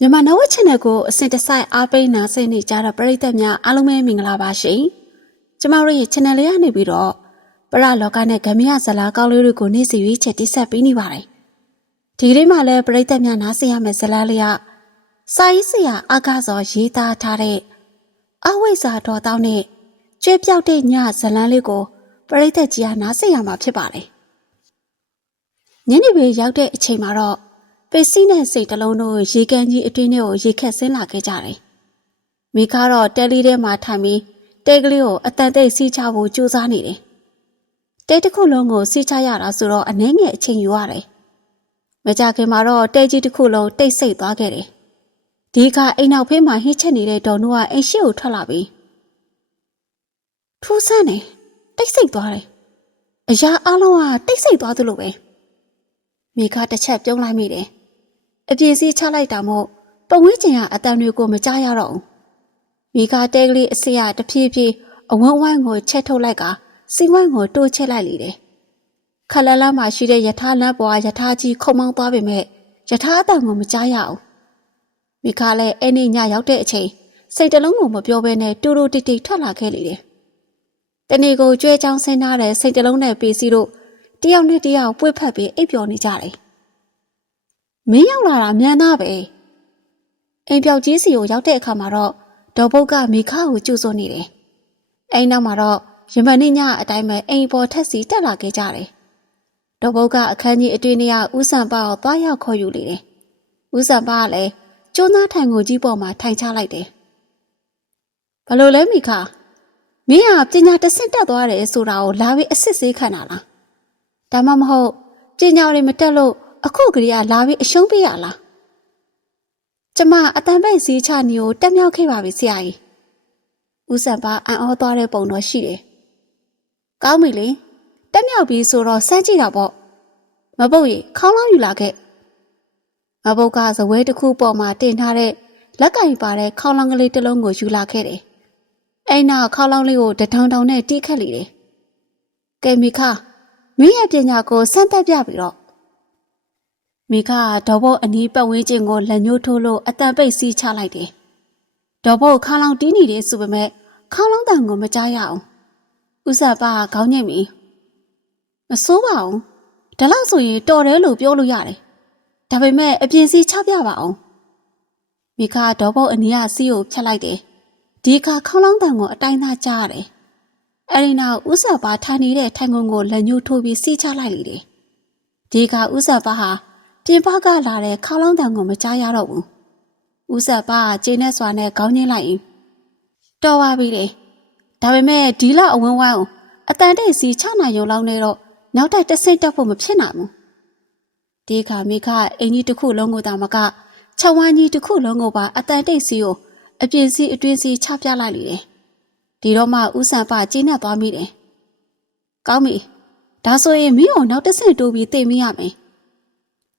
မြန်မာနဝချန်နယ်ကိုအစဉ်တစိုက်အားပေးနာဆင်နေကြတဲ့ပရိသတ်များအားလုံးပဲမင်္ဂလာပါရှင်။ကျမတို့ရဲ့ channel လေးကနေပြီးတော့ပရလောကနဲ့ဂမရဇလာကောင်းလေးတွေကိုနေ့စီရွေးချက်တိဆက်ပေးနေပါတယ်။ဒီကနေ့မှလည်းပရိသတ်များနားဆင်ရမယ့်ဇလာလေးကစာရေးဆရာအာကာစောရေးသားထားတဲ့အဝိဇ္ဇာတော်တောင်းနဲ့ကျွဲပြောက်တဲ့ညဇလန်းလေးကိုပရိသတ်ကြီးကနားဆင်ရမှာဖြစ်ပါတယ်။ညနေពេលရောက်တဲ့အချိန်မှာတော့ ပစ္စည်းနဲ့စိတ်တစ်လုံးတို့ရေကန်ကြီးအတွင်းထဲကိုရေခက်ဆင်းလာခဲ့ကြတယ်။မိကတော့တဲလေးထဲမှာထိုင်ပြီးတဲကလေးကိုအတန်တိတ်စီးချဖို့ကြိုးစားနေတယ်။တဲတစ်ခုလုံးကိုစီးချရတာဆိုတော့အနှဲငယ်အချိန်ယူရတယ်။မကြခင်မှာတော့တဲကြီးတစ်ခုလုံးတိတ်ဆိတ်သွားခဲ့တယ်။ဒီကအိမ်နောက်ဖေးမှာဟင်းချက်နေတဲ့ဒေါ်နုကအိမ်ရှိကိုထွက်လာပြီးထူးဆန်းတယ်တိတ်ဆိတ်သွားတယ်။အရာအလုံးကတိတ်ဆိတ်သွားသလိုပဲ။မိကတစ်ချက်ပြုံးလိုက်မိတယ်။ အပြည့်စီးချလိုက်တာမို့ပဝင်းကျင်ကအတန်တွေကိုမကြားရတော့ဘူး။မိကတဲကလေးအစရတဖြည်းဖြည်းအဝန်းဝိုင်းကိုချက်ထုတ်လိုက်ကစီဝိုင်းကိုတိုးချက်လိုက်လေတယ်။ခလလန်းမှာရှိတဲ့ယထာလန်းပေါ်ကယထာကြီးခုံမောင်းသွားပေမဲ့ယထာအတန်ကိုမကြားရအောင်။မိကလည်းအဲ့ဒီညရောက်တဲ့အချိန်စိတ်တလုံးကိုမပြောဘဲနဲ့တူတူတိတ်တိတ်ထွက်လာခဲ့လေတယ်။တနေ့ကိုကြွဲချောင်းဆင်းထားတဲ့စိတ်တလုံးနဲ့ပေစီတို့တယောက်နဲ့တယောက်ပွေ့ဖက်ပြီးအိပ်ပျော်နေကြတယ်။ မင်းရောက်လာတာမြန်သားပဲ။အိမ်ပြောက်ကြီးစီကိုရောက်တဲ့အခါမှာတော့ဒေါ်ဘုတ်ကမိခါကိုကျူစွနေတယ်။အိမ်နောက်မှာတော့ရမနေ့ညအတိုင်းပဲအိမ်ပေါ်ထက်စီတက်လာခဲ့ကြတယ်။ဒေါ်ဘုတ်ကအခန်းကြီးအတွင်းထဲကဦးဆန်ပါကိုသွားရောက်ခေါ်ယူလေတယ်။ဦးဆန်ပါကလည်းကျိုးသားထိုင်ကိုကြီးပေါ်မှာထိုင်ချလိုက်တယ်။ဘလို့လဲမိခါမင်းဟာပညာတဆင့်တက်သွားတယ်ဆိုတာကိုလာပြီးအစစ်ဆေးခံတာလား။ဒါမှမဟုတ်ပညာတွေမတက်လို့ အခုကလေးကလာပြီးအရှုံးပေးရလားကျမအတန်ပိတ်စည်းချနေကိုတက်မြောက်ခဲ့ပါပြီဆရာကြီးဦးစံပါအံ့ဩသွားတဲ့ပုံတော့ရှိတယ်ကောင်းပြီလေတက်မြောက်ပြီဆိုတော့စမ်းကြည့်တာပေါ့မပုတ်ရီခေါင်းလောင်းယူလာခဲ့မပုတ်ကဇပွဲတစ်ခုပေါ်မှာတင်ထားတဲ့လက်ကင်ပါတဲ့ခေါင်းလောင်းကလေးတစ်လုံးကိုယူလာခဲ့တယ်အဲ့နောက်ခေါင်းလောင်းလေးကိုတထောင်ထောင်နဲ့တီးခတ်လိတယ်ကဲမိခမင်းရဲ့ပညာကိုစမ်းသပ်ပြပြီတော့ မိခဒေါ်ဘုတ်အနီးပတ်ဝန်းကျင်ကိုလက်ညှိုးထိုးလို့အတန်ပိတ်စီးချလိုက်တယ်။ဒေါ်ဘုတ်ခေါင်းလောင်းတီးနေတယ်ဆိုပေမဲ့ခေါင်းလောင်းတန်ကိုမကြားရအောင်။ဥစ္စာပါခေါင်းညိတ်မိ။မစိုးပါဘူး။ဒါလောက်ဆိုရင်တော်တယ်လို့ပြောလို့ရတယ်။ဒါပေမဲ့အပြင်စီးချပြပါအောင်။မိခဒေါ်ဘုတ်အနီးကစီးကိုဖြတ်လိုက်တယ်။ဒီခါခေါင်းလောင်းတန်ကိုအတိုင်းသားကြားရတယ်။အဲဒီနောက်ဥစ္စာပါထိုင်နေတဲ့ထိုင်ကုန်ကိုလက်ညှိုးထိုးပြီးစီးချလိုက်လေတယ်။ဒီခါဥစ္စာပါဟာ ပြင်ပကလာတဲ့ခေါလောင်းတန်ကိုမကြားရတော့ဘူး။ဦးဆက်ပါကျင်းနဲ့စွာနဲ့ခေါင်းညှင်းလိုက်ရင်တော်ပါပြီလေ။ဒါပေမဲ့ဒီလောက်အဝန်းဝိုင်းအောင်အတန်တိတ်စီ6နိုင်ရုံလောက်နဲ့တော့နောက်ထပ်တစ်ဆင့်တက်ဖို့မဖြစ်နိုင်ဘူး။ဒီခါမိခအင်ကြီးတစ်ခုလုံးကိုတာမက6ဝန်းကြီးတစ်ခုလုံးကိုပါအတန်တိတ်စီကိုအပြင်းစီအတွင်းစီချပြလိုက်လေတယ်။ဒီတော့မှဦးဆန်ပါကျင်းနဲ့သွားမိတယ်။ကောင်းပြီ။ဒါဆိုရင်မင်းကိုနောက်တစ်ဆင့်တိုးပြီးသိမိရမယ်။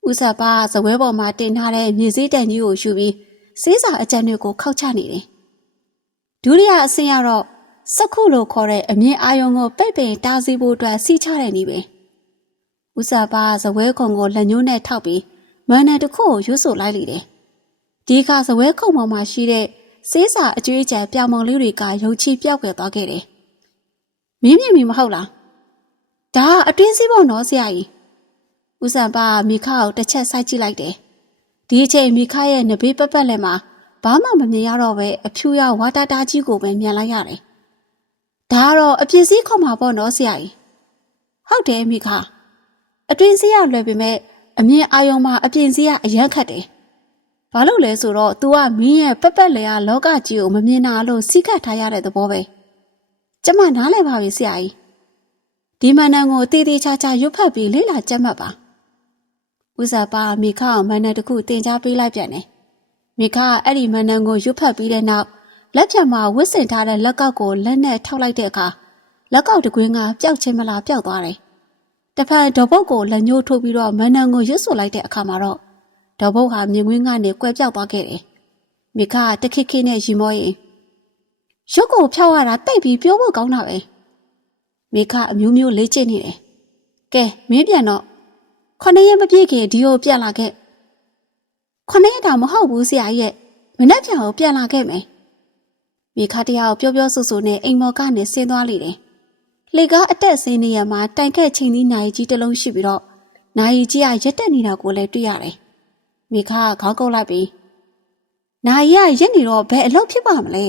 ဦးဆက်ပါဇပွဲပေါ်မှာတင်ထားတဲ့မြေစည်းတန်ကြီးကိုယူပြီးစေးစာအကြံတွေကိုခောက်ချနေတယ်။ဒုတိယအဆင့်ကတော့စက္ခုလို့ခေါ်တဲ့အမြင့်အာယုံကိုပိတ်ပင်တားဆီးဖို့အတွက်စီးချတဲ့နည်းပဲ။ဦးဆက်ပါဇပွဲခုံကိုလက်ညှိုးနဲ့ထောက်ပြီးမန်နယ်တစ်ခုကိုရွတ်ဆိုလိုက်လိမ့်တယ်။ဒီကဇပွဲခုံပေါ်မှာရှိတဲ့စေးစာအကျွေးကြံပြောင်မောင်လေးတွေကရုပ်ချီပြောက်ွယ်သွားခဲ့တယ်။မင်းမြင်မီမဟုတ်လား။ဒါအတွင်းစည်းဖို့နော်ဆရာကြီး။ ဦးစံပါမိခကိုတစ်ချက်စိုက်ကြည့်လိုက်တယ်။ဒီအချိန်မိခရဲ့နဘေးပက်ပက်လည်းမှာဘာမှမမြင်ရတော့ပဲအဖြူရဝါတာတာကြီးကိုပဲမြင်လိုက်ရတယ်။ဒါကတော့အပြစ်စည်းခေါ်မှာပေါ့နော်ဆရာကြီး။ဟုတ်တယ်မိခ။အတွင်းစည်းရလွယ်ပေမဲ့အမြင်အာယုံမှာအပြင်စည်းရအရန်ခတ်တယ်။ဘာလို့လဲဆိုတော့ तू ကမင်းရဲ့ပက်ပက်လေကလောကကြီးကိုမမြင်တာလို့စီးခတ်ထားရတဲ့သဘောပဲ။ကျမနားလည်ပါပြီဆရာကြီး။ဒီမန္တန်ကိုတည်တည်ချာချာရွတ်ဖတ်ပြီးလေ့လာကြက်မှတ်ပါ။ ဦးစားပါမိခအောင်မန္တန်တစ်ခုတင် जा ပေးလိုက်ပြန်တယ်။မိခကအဲ့ဒီမန္တန်ကိုရွတ်ဖတ်ပြီးတဲ့နောက်လက်ဖြတ်မှာဝစ်စင်ထားတဲ့လက်ကောက်ကိုလက်နဲ့ထောက်လိုက်တဲ့အခါလက်ကောက်တကွင်းကပျောက်ချင်းမလားပျောက်သွားတယ်။တဖန်ဒေါ်ဘုတ်ကိုလက်ညှိုးထိုးပြီးတော့မန္တန်ကိုရွတ်ဆိုလိုက်တဲ့အခါမှာတော့ဒေါ်ဘုတ်ဟာမြင်ကွင်းကနေကွဲပြောက်သွားခဲ့တယ်။မိခကတခိခိနဲ့ရီမောရင်ရုပ်ကိုဖျောက်ရတာတိတ်ပြီးပြောဖို့ကောင်းတာပဲ။မိခအမျိုးမျိုးလေးကျင့်နေတယ်။ကဲမင်းပြန်တော့ ခொနှစ်ရက်မပြည့်ခင်ဒီကိုပြန်လာခဲ့ခုနှစ်ရက်တောင်မဟုတ်ဘူးဆရာကြီးရဲ့မနှက်ပြန်ကိုပြန်လာခဲ့မယ်မိခတရားကိုပြောပြောဆိုဆိုနဲ့အိမ်မော်ကနေဆင်းသွားလိမ့်တယ်လေကားအတက်ဆင်းနေရမှာတိုင်ခက်ချိန်သီးနိုင်ကြီးတစ်လုံးရှိပြီးတော့နိုင်ကြီးကရက်တက်နေတာကိုလည်းတွေ့ရတယ်မိခကခေါင်းကုပ်လိုက်ပြီးနိုင်ရရက်နေတော့ဘယ်အလုပ်ဖြစ်ပါမလဲ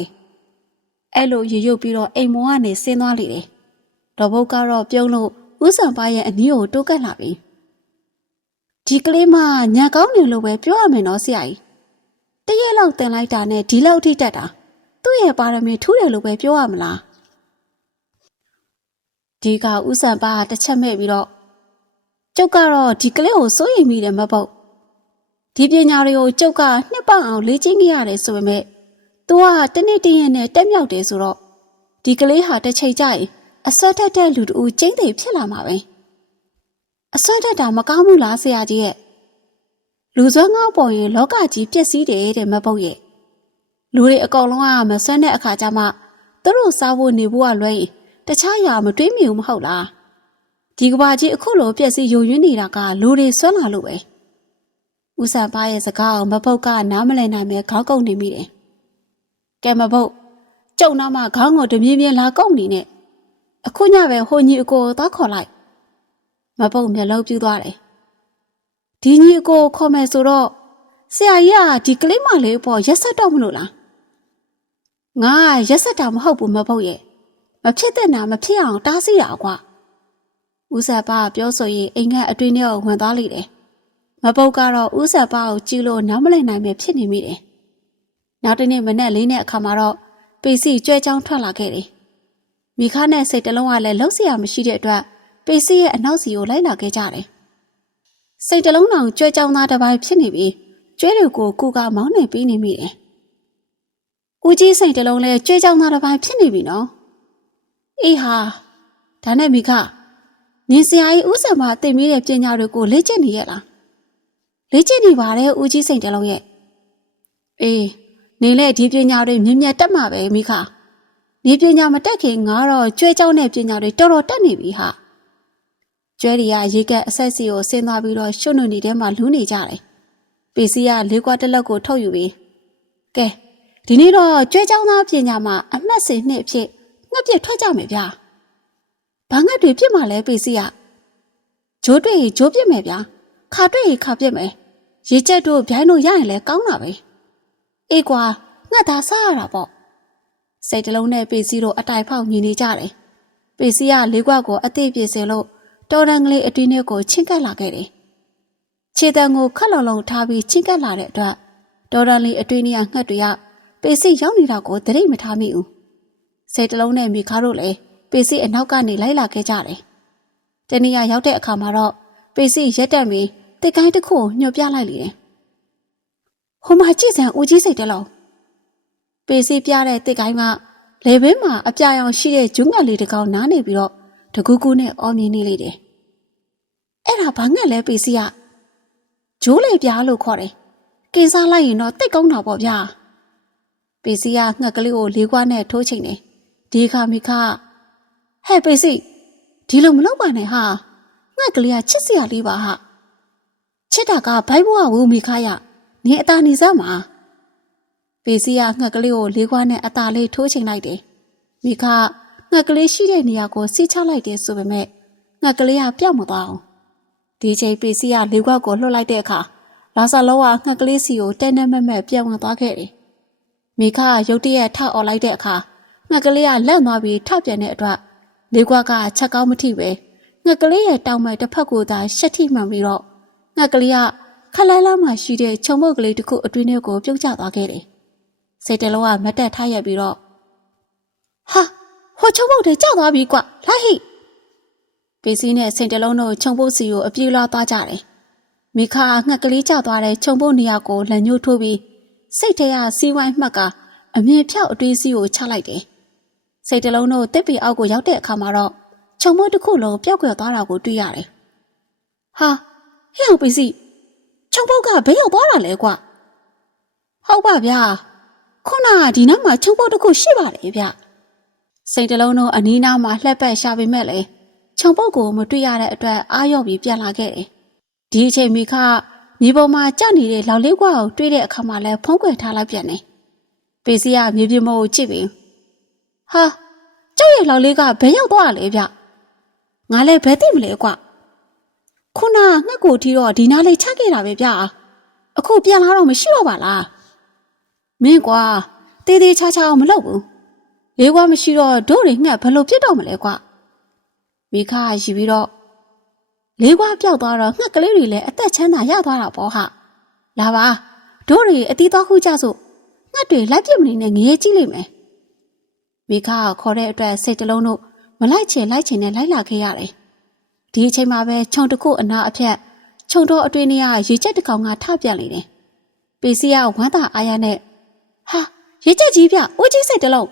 အဲ့လိုရေရုပ်ပြီးတော့အိမ်မော်ကနေဆင်းသွားလိမ့်တယ်တော်ဘုတ်ကတော့ပြုံးလို့ဥဆောင်ပါရဲ့အနီးကိုတိုးကပ်လာပြီ ဒီကလေးမညာကောင်းနေလို့ပဲပြောရမယ်နော်ဆရာကြီးတရက်လောက်တင်လိုက်တာနဲ့ဒီလောက်ထိတက်တာသူ့ရဲ့ပါရမီထူးတယ်လို့ပဲပြောရမလားဒီကဥဆောင်ပါတစ်ချက်မဲ့ပြီးတော့ကျုပ်ကတော့ဒီကလေးကိုစိုးရိမ်မိတယ်မပေါ့ဒီပညာတွေကိုကျုပ်ကနှစ်ပတ်အောင်လေ့ကျင့်ခဲ့ရတယ်ဆိုပေမဲ့ तू ကတနေ့တည်းရက်နဲ့တက်မြောက်တယ်ဆိုတော့ဒီကလေးဟာတစ်ချိန်ကြရင်အဆွတ်ထက်တဲ့လူတူကျင်းသိဖြစ်လာမှာပဲ အဆွတ်ထက်တာမကောင်းဘူးလားဆရာကြီးရဲ့လူစွမ်းငေါပေါ်ရင်လောကကြီးပြည့်စည်တယ်တဲ့မပုတ်ရဲ့လူတွေအကောင်လုံးကမဆွမ်းတဲ့အခါကျမှသူတို့စားဖို့နေဖို့ကလွဲရင်တခြားရာမတွေးမိဘူးမဟုတ်လားဒီကဘာကြီးအခုလိုပြည့်စည်ယုံရင်းနေတာကလူတွေဆွမ်းလာလို့ပဲဦးဆန်ပါရဲ့စကားကိုမပုတ်ကနားမလည်နိုင်ပဲခေါင်းကုပ်နေမိတယ်ကဲမပုတ်ကျုံနာမှာခေါင်းကိုတမြင်းမြင်းလာကုပ်နေနဲ့အခုညပဲဟိုညီအကိုကိုသွားခေါ်လိုက် မပုတ်မျက်လုံးပြူးသွားတယ်ဒီညီအကိုကိုခေါ်မယ်ဆိုတော့ဆရာကြီးကဒီကလေးမလေးအပေါ်ရက်ဆက်တော့မလို့လားငါကရက်ဆက်တာမဟုတ်ဘူးမပုတ်ရဲ့မဖြစ်တဲ့နာမဖြစ်အောင်တားဆီးတာကွာဦးဆက်ပါကပြောဆိုရင်အိမ်ကအတွင်းထဲကိုဝင်သွားလိမ့်တယ်မပုတ်ကတော့ဦးဆက်ပါကိုကြည့်လို့နားမလည်နိုင်ပဲဖြစ်နေမိတယ်နောက်တစ်နေ့မနက်လေးနဲ့အခါမှာတော့ပေစီကြွဲချောင်းထွက်လာခဲ့တယ်မိခါနဲ့စိတ်တလုံးကလည်းလှုပ်เสียမရှိတဲ့အတွက် ပေစီရဲ့အနောက်စီကိုလိုက်လာခဲ့ကြတယ်။စိတ်တလုံးတောင်ကြွဲကြောင်းသားတစ်ပိုင်းဖြစ်နေပြီးကျွဲတွေကိုကိုကမောင်းနေပေးနေမိတယ်။ဦးကြီးစိတ်တလုံးလည်းကြွဲကြောင်းသားတစ်ပိုင်းဖြစ်နေပြီနော်။အေးဟာဒါနဲ့မိခနင်စရာကြီးဦးဆံမတင်မိတဲ့ပညာတွေကိုလေ့ကျင့်နေရလား။လေ့ကျင့်နေပါတယ်ဦးကြီးစိတ်တလုံးရဲ့။အေးနေလေဒီပညာတွေမြင်မြတ်တတ်မှာပဲမိခ။ဒီပညာမတက်ခင်ငါတော့ကျွဲကြောင်းတဲ့ပညာတွေတော်တော်တက်နေပြီဟာ။ ကျွဲတွေကရေကက်အဆက်စီကိုဆင်းသွားပြီးတော့ရှုပ်နုံနေထဲမှာလူးနေကြတယ်ပီစီကလေးကွာတစ်လက်ကိုထုတ်ယူပြီးကဲဒီနေ့တော့ကျွဲเจ้าသားပညာမှာအမှတ်စင်နှစ်အဖြစ်ငှက်ပြထွက်ကြမယ်ဗျာဘာငှက်တွေဖြစ်မှလဲပီစီကဂျိုးတွေ့ရင်ဂျိုးပြစ်မယ်ဗျာခါတွေ့ရင်ခါပြစ်မယ်ရေချက်တို့ဗျိုင်းတို့ရရင်လည်းကောင်းတာပဲအေးကွာငှက်သားစားရတာပေါ့စိတ်တလုံးနဲ့ပေစီတို့အတိုင်ဖောက်ညီနေကြတယ်။ပေစီကလေးကွက်ကိုအသိပြည့်စင်လို့ တော်တန်ကလေးအတွင်းထဲကိုချင်းကပ်လာခဲ့တယ်။ခြေတံကိုခက်လုံလုံထားပြီးချင်းကပ်လာတဲ့အတွက်တော်တန်လေးအတွင်းထဲကငှက်တွေကပေစီရောက်နေတာကိုသတိမထားမိဘူး။စိတ်တလုံးနဲ့မိခါတို့လည်းပေစီအနောက်ကနေလိုက်လာခဲ့ကြတယ်။တနေ့ကရောက်တဲ့အခါမှာတော့ပေစီရက်တက်ပြီးတစ်ကိုင်းတစ်ခုကိုညှို့ပြလိုက်လေတယ်။ဟိုမှာကြည့်စံဦးကြီးစိတ်တလုံးပေစီပြတဲ့တစ်ကိုင်းကလေဘင်းမှာအပြာရောင်ရှိတဲ့ဂျုံငတ်လေးတစ်ကောင်နားနေပြီးတော့ တကူးကူးနဲ့အော်မြင်နေလေတယ်။အဲ့ဒါဘာငတ်လဲပေစီကဂျိုးလေပြားလို့ခေါ်တယ်။ကင်စားလိုက်ရင်တော့တိတ်ကောင်းတာပေါ့ဗျာ။ပေစီကငှက်ကလေးကိုလေးကွားနဲ့ထိုးချိန်တယ်။ဒီခါမိခဟဲ့ပေစီဒီလိုမလုပ်ပါနဲ့ဟာငှက်ကလေးကချစ်စရာလေးပါဟာချစ်တာကဘိုက်ဘွားဘူးမိခရနင်အတာနေစမ်းပါ။ပေစီကငှက်ကလေးကိုလေးခွားနဲ့အသာလေးထိုးချိန်လိုက်တယ်။မိခ ငှက်ကလေးရှိတဲ့နေရာကိုစီးချလိုက်တယ်ဆိုပေမဲ့ငှက်ကလေးကပြောက်မသွားအောင်။ဒီချိန်ပေစီကလေးခွားကိုလှုပ်လိုက်တဲ့အခါလာဆာလောကငှက်ကလေးစီကိုတဲနဲမက်မက်ပြန်ဝင်သွားခဲ့တယ်။မိခကရုတ်တရက်ထအော်လိုက်တဲ့အခါငှက်ကလေးကလက်သွားပြီးထပြန်တဲ့အတွက်လေးခွားကချက်ကောင်းမထိပဲငှက်ကလေးရဲ့တောင်မဲ့တစ်ဖက်ကိုသာရှက်ထိမှန်ပြီးတော့ငှက်ကလေးကခလန်းလန်းမှရှိတဲ့ခြုံမုတ်ကလေးတစ်ခုအတွင်းထဲကိုပြုတ်ကျသွားခဲ့တယ်။စိတ်တလုံးကမတ်တက်ထားရက်ပြီးတော့ဟာ ဟိုချုံပုတ်တွေကြောက်သွားပြီကွလာဟိပေစီနဲ့စိတ်တလုံးတို့ခြုံပုတ်စီကိုအပြေးလာသွားကြတယ်မိခါငှက်ကလေးကျသွားတဲ့ခြုံပုတ်နေရာကိုလက်ညှိုးထိုးပြီးစိတ်ထဲကစီးဝိုင်းမှတ်ကအမြင်ဖြောက်အတွေးစီးကိုချလိုက်တယ်စိတ်တလုံးတို့တစ်ပီအောက်ကိုရောက်တဲ့အခါမှာတော့ခြုံပုတ်တစ်ခုလုံးပျောက်ကွယ်သွားတာကိုတွေ့ရတယ်ဟာဟဲ့အောင်ပေစီခြုံပုတ်ကဘယ်ရောက်သွားတာလဲကွဟုတ်ပါဗျာခုနကဒီနောက်မှာချုံပုတ်တစ်ခုရှိပါတယ်ဗျ စိတ်တလုံးတို့အနီးနားမှာလှက်ပတ်ရှာပေမဲ့လေချုံပုတ်ကိုမတွေ့ရတဲ့အတွက်အာရော့ပြီးပြန်လာခဲ့တယ်ဒီအချိန်မိခမြေပေါ်မှာကျနေတဲ့လောက်လေးကွာကိုတွေးတဲ့အခါမှာလဲဖုံးကွယ်ထားလိုက်ပြန်တယ်ပေစီကမြေပြင်မို့ကိုကြည့်ပြီးဟာကျောက်ရဲ့လောက်လေးကဘယ်ရောက်သွားလဲဗျငါလည်းဘယ်သိမလဲကွခုနငှက်ကိုထီတော့ဒီနားလေးချခဲ့တာပဲဗျအခုပြန်လာတော့မရှိတော့ပါလားမင်းကွာတေးသေးချာချာမလုပ်ဘူး လေးကွာမရှိတော့တို့တွေငှက်ဘယ်လိုဖြစ်တော့မလဲကွမိခါရီပြီးတော့လေးကွာပျောက်သွားတော့ငှက်ကလေးတွေလည်းအသက်ချမ်းသာရသွားတာပေါ့ဟာလာပါတို့တွေအတီးသွားခုကြစို့ငှက်တွေလိုက်ပြစ်မနေနဲ့ငရဲကြည့်လိမ့်မယ်မိခါခေါ်တဲ့အတွက်စိတ်တလုံးတို့မလိုက်ချင်လိုက်ချင်နဲ့လိုက်လာခဲ့ရတယ်ဒီအချိန်မှာပဲခြုံတစ်ခုအနာအဖြတ်ခြုံတော့အတွင်းထဲကရေချက်တစ်ကောင်ကထပြန်လေတယ်ပေစီကဝမ်းသာအားရနဲ့ဟာရေချက်ကြီးပြအိုးကြီးစိတ်တလုံး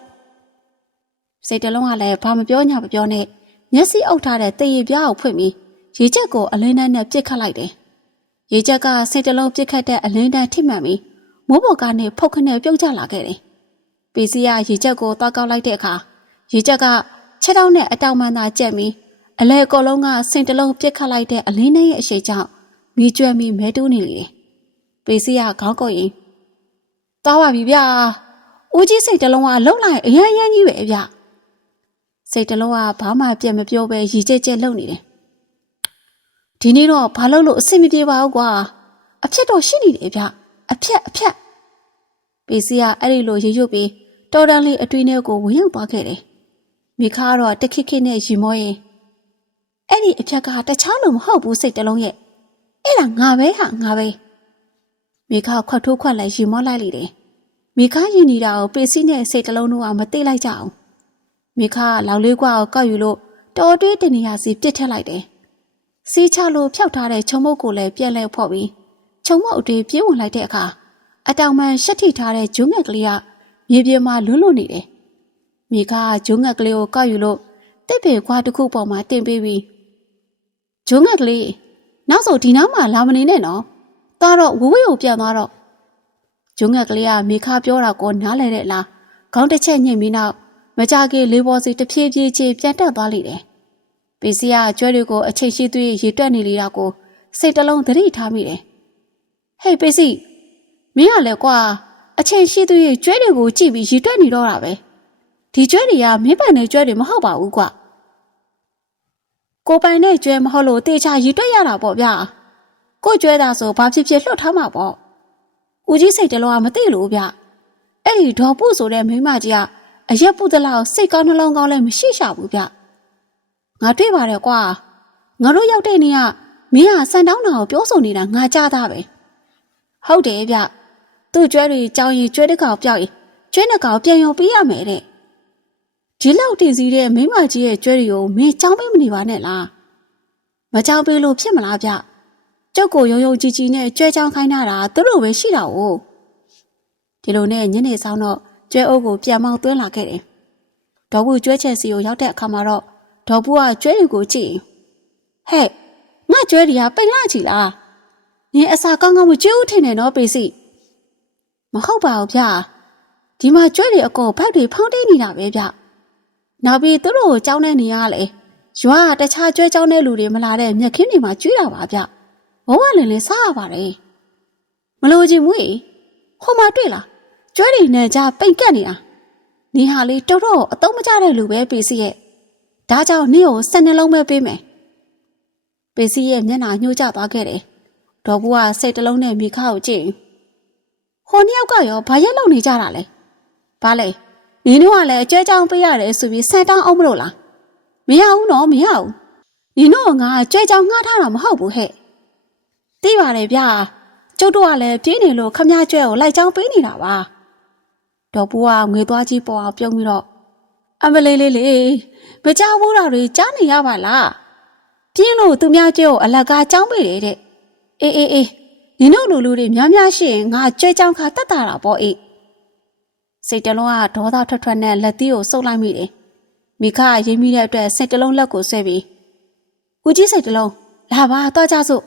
စိတ်တလုံးကလည်းဘာမပြောညာမပြောနဲ့မျက်စိအုပ်ထားတဲ့တရေပြားကိုဖွင့်ပြီးရေချက်ကိုအလင်းတန်းနဲ့ပြစ်ခတ်လိုက်တယ်။ရေချက်ကစိတ်တလုံးပြစ်ခတ်တဲ့အလင်းတန်းထိမှန်ပြီးမိုးပေါ်ကနေဖုတ်ခနဲ့ပြုတ်ကျလာခဲ့တယ်။ပီစီကရေချက်ကိုတောက်ကောက်လိုက်တဲ့အခါရေချက်ကချက်တောင်းနဲ့အတောင်မှန်သာကျက်ပြီးအလဲကောလုံးကစိတ်တလုံးပြစ်ခတ်လိုက်တဲ့အလင်းနဲ့ရဲ့အရှိကြောင့်မိကျွဲမိမဲတူးနေလေတယ်။ပီစီကခေါင်းကုတ်ရင်သွားပါပြီဗျာ။ဦးကြီးစိတ်တလုံးကလှုပ်လိုက်အရန်ရန်ကြီးပဲဗျ။ စိတ်တလုံးကဘာမှပြတ်မပြောပဲရီကျက်ကျက်လှုပ်နေတယ်။ဒီနေ့တော့ဘာလို့လို့အဆင်မပြေပါဘူးကွာ။အဖြစ်တော့ရှိနေတယ်ဗျ။အဖြက်အဖြက်ပေစီကအဲ့ဒီလိုရေရွတ်ပြီးတော်တန်လေးအတွင်းထဲကိုဝင်ရောက်သွားခဲ့တယ်။မိခါကတော့တခိခိနဲ့ရီမောရင်အဲ့ဒီအဖြက်ကတခြားလို့မဟုတ်ဘူးစိတ်တလုံးရဲ့။အဲ့ဒါငါပဲဟာငါပဲ။မိခါခွတ်ထိုးခွက်လိုက်ရီမောလိုက်လိတယ်။မိခါရင်နေတာကိုပေစီနဲ့စိတ်တလုံးတို့ကမသိလိုက်ကြအောင်။ မိခါကလောက်လေးကွာကိုကောက်ယူလို့တော်တွေးတနေရာစီပြစ်ထက်လိုက်တယ်။စီးချလို့ဖျောက်ထားတဲ့ချုံမုတ်ကိုလည်းပြက်လဲဖော့ပြီးချုံမုတ်အတွေးပြေးဝင်လိုက်တဲ့အခါအတောင်မှန်ရှက်ထိထားတဲ့ဂျုံငက်ကလေးကမြေပြင်မှာလွတ်လွတ်နေတယ်။မိခါဂျုံငက်ကလေးကိုကောက်ယူလို့တစ်ပေခွာတစ်ခုပေါ်မှာတင်ပေးပြီးဂျုံငက်ကလေးနောက်ဆိုဒီနားမှာလာမနေနဲ့နော်။သားတော့ဝဝေးကိုပြန်သွားတော့ဂျုံငက်ကလေးကမိခါပြောတာကိုနားလဲတဲ့လားခေါင်းတစ်ချက်ညှိပြီးနောက် မကြခင်လေးပေါ်စီတဖြည်းဖြည်းချင်းပြန်တက်သွားလိမ့်တယ်။ပေစီကကျွဲတွေကိုအချိန်ရှိသွေးရေတွက်နေလေတာကိုစိတ်တလုံးသတိထားမိတယ်။ဟေးပေစီမင်းကလည်းကွာအချိန်ရှိသွေးကျွဲတွေကိုကြည့်ပြီးရေတွက်နေတော့တာပဲ။ဒီကျွဲတွေကမင်းပန်တဲ့ကျွဲတွေမဟုတ်ပါဘူးကွာ။ကိုပိုင်တဲ့ကျွဲမဟုတ်လို့တေချာရေတွက်ရတာပေါ့ဗျာ။ကိုကျွဲတာဆိုဘာဖြစ်ဖြစ်လွတ်ထားမှာပေါ့။ဦးကြီးစိတ်တလုံးကမသိလို့ဗျ။အဲ့ဒီဒေါ်ပုဆိုတဲ့မိန်းမကြီးက အရက်ပုဒလောက်စိတ်ကောင်းနှလုံးကောင်းလည်းမရှိရှာဘူးဗျငါတွေ့ပါတယ်ကွာငါတို့ရောက်တဲ့နေ့ကမင်းကစံတောင်းတာကိုပြောဆိုနေတာငါကြားသားပဲဟုတ်တယ်ဗျသူ့ကျွဲတွေကြောင်းရင်ကျွဲတစ်ကောင်ပြောက်ရင်ကျွဲနှစ်ကောင်ပြန်ရောပေးရမယ်တဲ့ဒီလောက်တင်စီတဲ့မိမကြီးရဲ့ကျွဲတွေကိုမင်းကြောင်းပေးမနေပါနဲ့လားမကြောင်းပေးလို့ဖြစ်မလားဗျကျုပ်ကိုရုံရုံကြည်ကြည်နဲ့ကျွဲချောင်းခိုင်းတာသူတို့ပဲရှိတာ哦ဒီလိုနဲ့ညနေဆောင်တော့ ကျွဲအုပ်ကိုပြန်မောင်းသွင်းလာခဲ့တယ်။ဒေါ်ဘူးကျွဲချက်စီကိုရောက်တဲ့အခါမှာတော့ဒေါ်ဘူးကကျွဲတွေကိုကြည့်ဟဲ့ငါကျွဲတွေကပိန်လာချီလားနင်အစာကောင်းကောင်းမကျွေးဦးထင်တယ်နော်ပေစီမဟုတ်ပါဘူးဗျာဒီမှာကျွဲတွေအကုန်ဘက်တွေဖောင်းတိတ်နေတာပဲဗျနောက်ပြီးသူတို့ကိုကြောင်းတဲ့နေရလေရွာကတခြားကျွဲကြောင်းတဲ့လူတွေမလာတဲ့မြက်ခင်းတွေမှာကျွေးတာပါဗျဘဝလင်လင်စားရပါတယ်မလို့ချင်မွေးဟိုမှာတွေ့လား ကျွဲတွေနဲ့ကြပိတ်ကက်နေတာနေဟာလေးတော်တော်အတုံးမကျတဲ့လူပဲပေစီရဲ့ဒါကြောင့်နေကိုစက်နှလုံးပဲပေးမယ်ပေစီရဲ့မျက်နှာညှိုးကျသွားခဲ့တယ်ဒေါ်ဘူးကစိတ်တလုံးနဲ့မိခါကိုကြည့်ဟိုနှစ်ယောက်ကရောဘာရက်လုံနေကြတာလဲဘာလဲနင်တို့ကလည်းအကျွဲကြောင်ပေးရတယ်ဆိုပြီးဆန်တောင်းအောင်မလို့လားမရဘူးနော်မရဘူးနင်တို့ကငါအကျွဲကြောင်ငှားထားတာမဟုတ်ဘူးဟဲ့သိပါတယ်ဗျာကျုပ်တို့ကလည်းပြင်းနေလို့ခမည်းကျွဲကိုလိုက်ကြောင်းပေးနေတာပါ ဒေါ်ပူကငွေသွားကြီးပေါ်အောင်ပြုံးပြီးတော့အမလေးလေးလေးမကြောက်ဘူးတာတွေကြားနေရပါလားပြင်းလို့သူများကျဲကိုအလကားကြောင်းပေးတယ်တဲ့အေးအေးအေးနင်တို့လူလူတွေများများရှိရင်ငါကြွဲကြောင်းခါတတ်တာတာပေါ့အေးစိတ်တလုံးကဒေါသထွက်ထွက်နဲ့လက်သီးကိုစုပ်လိုက်မိတယ်မိခရိမ့်မိတဲ့အတွက်စိတ်တလုံးလက်ကိုဆွဲပြီးဦးကြီးစိတ်တလုံးလာပါတော့ကြစို့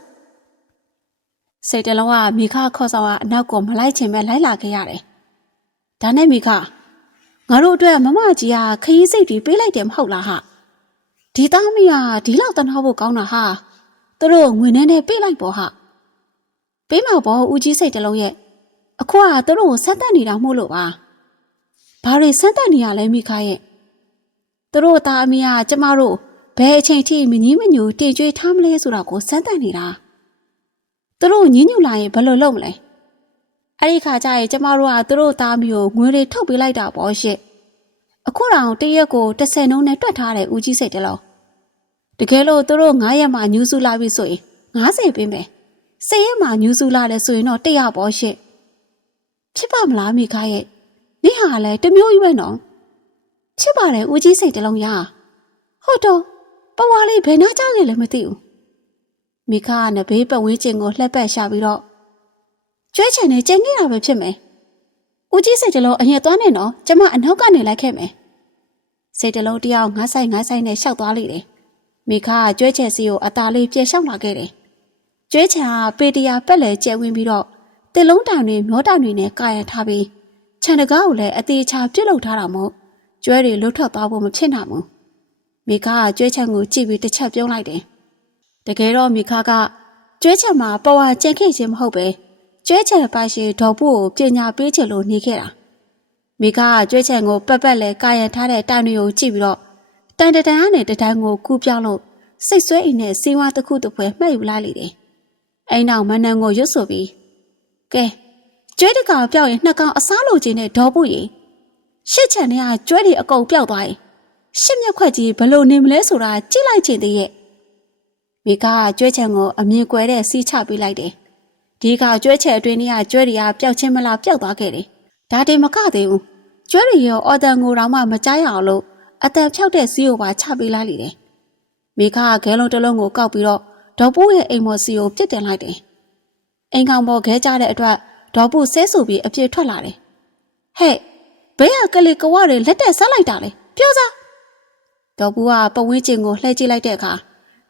စိတ်တလုံးကမိခခေါ်ဆောင်ကအနောက်ကိုမလိုက်ချင်ပဲလိုက်လာခဲ့ရတယ် ဒါနဲ့မိခငါတို့အတွက်မမကြီးကခရီးစိတ်တွေပေးလိုက်တယ်မဟုတ်လားဟာဒီသားမီးကဒီလောက်တနာဖို့ကောင်းတာဟာသူတို့ငွေနဲ့နဲ့ပေးလိုက်ပေါ့ဟာပေးမှာပေါ့ဦးကြီးစိတ်တလုံးရဲ့အခုကသူတို့ကိုဆက်တက်နေတာမို့လို့ပါဘာတွေဆက်တက်နေရလဲမိခါရဲ့သူတို့သားအမိကကျမတို့ဘယ်အချိန်ထိမငင်းမညူတင်ကြွေးထားမလဲဆိုတာကိုစမ်းတက်နေတာသူတို့ညင်းညူလာရင်ဘယ်လိုလုပ်မလဲ အဲ့ဒီခါကျရင်ကျမတို့ကသူတို့သားအမိကိုငွေတွေထုတ်ပေးလိုက်တာပေါ့ရှစ်အခုတောင်တရက်ကို30နှုန်းနဲ့တွက်ထားတဲ့ဦးကြီးစိတ်တလုံးတကယ်လို့သူတို့9ရက်မှညူးစုလာပြီဆိုရင်90ပေးမယ်10ရက်မှညူးစုလာတယ်ဆိုရင်တော့100ပေါ့ရှစ်ဖြစ်ပါမလားမိခါရဲ့နေဟာလည်းတစ်မျိုးကြီးပဲနော်ဖြစ်ပါတယ်ဦးကြီးစိတ်တလုံးရဟုတ်တော့ပဝါလေးဘယ်နှကြလဲလည်းမသိဘူးမိခါကလည်းဘေးပတ်ဝန်းကျင်ကိုလှက်ပတ်ရှာပြီးတော့ ကျွဲချန်နဲ့ကျင်နေတာပဲဖြစ်မယ်ဦးကြီးစိတ်တလုံးအရင်သွားနေတော့ကျမအနောက်ကနေလိုက်ခဲ့မယ်စိတ်တလုံးတယောက်ငါးဆိုင်ငါးဆိုင်နဲ့ရှောက်သွားလိမ့်တယ်မိခါကကျွဲချန်စီကိုအသာလေးပြေရှောက်လာခဲ့တယ်ကျွဲချန်ကပေတရာပက်လေကျဲဝင်ပြီးတော့တစ်လုံးတောင်တွေမျောတောင်တွေနဲ့ကာရံထားပြီးခြံတကားကိုလည်းအသေးချာပြုတ်လုထားတာမို့ကျွဲတွေလွတ်ထွက်သွားဖို့မဖြစ်နိုင်ဘူးမိခါကကျွဲချန်ကိုကြည့်ပြီးတစ်ချက်ပြုံးလိုက်တယ်တကယ်တော့မိခါကကျွဲချန်မှာပဝါကျန်ခဲ့ခြင်းမဟုတ်ပဲ ကျွဲချန်ပါရှိဒေါ်ပုကိုပညာပေးချင်လို့နေခဲ့တာမိခါကကျွဲချန်ကိုပက်ပက်လဲကာရံထားတဲ့တိုင်တွေကိုကြည့်ပြီးတော့တန်တတန်ကနေတတိုင်းကိုကူးပြောင်းလို့စိတ်ဆွဲအိမ်နဲ့စေဝါတစ်ခုတစ်ဖွဲမှတ်ယူလိုက်လေတယ်အိမ်နောက်မနန်ကိုရွတ်ဆိုပြီးကဲကျွဲတကောင်ပြောက်ရင်နှစ်ကောင်အစားလိုချင်တဲ့ဒေါ်ပုရေရှစ်ချန်နဲ့ကကျွဲတွေအကုန်ပြောက်သွားရင်ရှစ်မျက်ခွက်ကြီးဘလို့နေမလဲဆိုတာကြည့်လိုက်ချင်သေးရဲ့မိကကျွဲချန်ကိုအမြင်ကွယ်တဲ့စီးချပေးလိုက်တယ် ဒီကကျွဲချက်အတွင်းကကျွဲတွေကပျောက်ချင်းမလားပျောက်သွားခဲ့တယ်ဒါတင်မကသေးဘူးကျွဲတွေရောအော်တန်ကိုတော့မှမကြားရအောင်လို့အတန်ဖြောက်တဲ့စီးကိုပါချပေးလိုက်လေတယ်မိခကခဲလုံးတစ်လုံးကိုကောက်ပြီးတော့ဒေါ်ပူးရဲ့အိမ်မော်စီကိုပြစ်တင်လိုက်တယ်အိမ်ကောင်ပေါ်ခဲကြတဲ့အတွက်ဒေါ်ပူးဆဲဆူပြီးအပြစ်ထွက်လာတယ်ဟဲ့ဘဲကကလေးကဝတွေလက်တက်ဆက်လိုက်တာလေပြောစားဒေါ်ပူးကပဝင်းကျင်ကိုလှည့်ကြည့်လိုက်တဲ့အခါ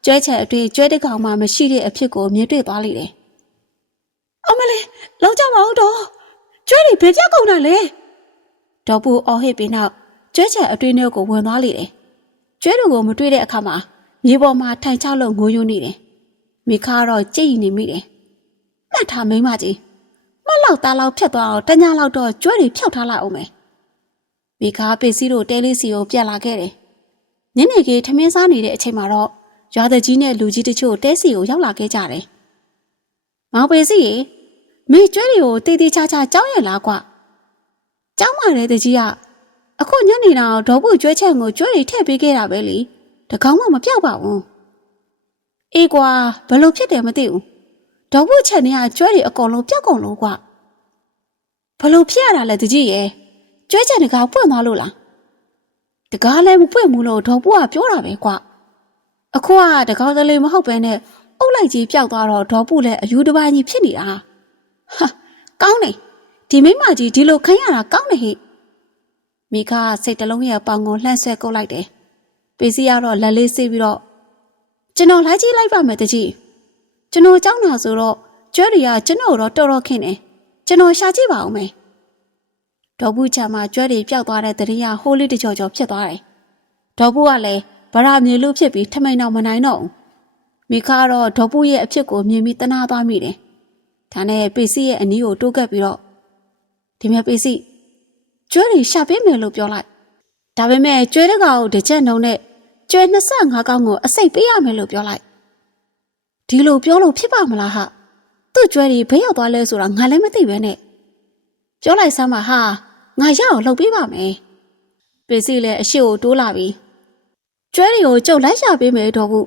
ကျွဲချက်အတွင်းကျွဲတစ်ကောင်မှမရှိတဲ့အဖြစ်ကိုမြင်တွေ့သွားလိမ့်တယ် အမလေးလောက်ကြပါဦးတော့ကျွဲတွေဘယ်ကြောက်ကုန်တာလဲဒေါ်ပူးအော်ဟစ်ပြီးနောက်ကျွဲချက်အတွင်းထဲကိုဝင်သွားလိမ့်တယ်ကျွဲတို့ကိုမတွေ့တဲ့အခါမှာမြေပေါ်မှာထိုင်ချလို့ငိုယွနေတယ်မိခါတော့ကြည်နေမိတယ်မှတ်ထားမိမကြီးမလောက်သားလောက်ဖြတ်သွားအောင်တညာလောက်တော့ကျွဲတွေဖြောက်ထားလိုက်အောင်မယ်မိခါပေစီတို့တဲလေးစီကိုပြက်လာခဲ့တယ်ညနေခင်းထမင်းစားနေတဲ့အချိန်မှာတော့ရွာတကြီးနဲ့လူကြီးတချို့တဲစီကိုရောက်လာခဲ့ကြတယ်မောင်ပေစီရေ မိကျွဲတွေကိုတေးသေးချာချာကြောင်းရလားကွကြောင်းမာတဲ့တကြီးကအခုညနေတော့ဒေါ်ပုကျွဲချက်ကိုကျွဲတွေထည့်ပေးခဲ့တာပဲလေတကောင်းမှမပြောက်ပါဘူးအေးကွာဘလို့ဖြစ်တယ်မသိဘူးဒေါ်ပုချက်နေကကျွဲတွေအကုန်လုံးပြောက်ကုန်လို့ကွဘလို့ဖြစ်ရတာလဲတကြီးရဲ့ကျွဲချက်တကားပွင့်သွားလို့လားတကားလည်းမပွင့်ဘူးလို့ဒေါ်ပုကပြောတာပဲကွအခုကတကောင်းတလေးမဟုတ်ပဲနဲ့အုပ်လိုက်ကြီးပျောက်သွားတော့ဒေါ်ပုလည်းအယူတစ်ပိုင်းကြီးဖြစ်နေတာ ဟာကောင်းတယ်ဒီမိမကြီးဒီလိုခိုင်းရတာကောင်းတယ်ဟိမိခါစိတ်တလုံးရဲ့ပေါင်ကိုလှန့်ဆွဲကုတ်လိုက်တယ်။ပေစီကတော့လက်လေးဆေးပြီးတော့ကျွန်တော်လိုက်ကြည့်လိုက်ပါမယ်တကြီး။ကျွန်တော်ကြောက်တာဆိုတော့ကျွဲတွေကကျွန်တော်တော့တော်တော်ခင်းတယ်။ကျွန်တော်ရှာကြည့်ပါဦးမယ်။ဒေါ်ဘူးချာမှာကျွဲတွေပျောက်သွားတဲ့တရေကဟိုးလေးတကြော်ကြော်ဖြစ်သွားတယ်။ဒေါ်ဘူးကလည်းဗရာမြေလူဖြစ်ပြီးထမိန်တော့မနိုင်တော့ဘူး။မိခါကတော့ဒေါ်ဘူးရဲ့အဖြစ်ကိုမြင်ပြီးတနာသွားမိတယ်။ ဒါနဲ့ပေစီရဲ့အနီးကိုတိုးကပ်ပြီးတော့ဒီမြပေစီကျွဲတွေရှာပေးမယ်လို့ပြောလိုက်ဒါပေမဲ့ကျွဲတကောင်ကိုတစ်ချက်နှုံနဲ့ကျွဲ25ကောင်ကိုအစိတ်ပေးရမယ်လို့ပြောလိုက်ဒီလိုပြောလို့ဖြစ်ပါမလားဟာသူ့ကျွဲတွေဘယ်ရောက်သွားလဲဆိုတာငါလည်းမသိပဲနဲ့ပြောလိုက်စမ်းပါဟာငါရအောင်လှုပ်ပေးပါမယ်ပစ္စည်းလည်းအရှိကိုတိုးလာပြီကျွဲတွေကိုကျုပ်လိုက်ရှာပေးမယ်တော့ဘူး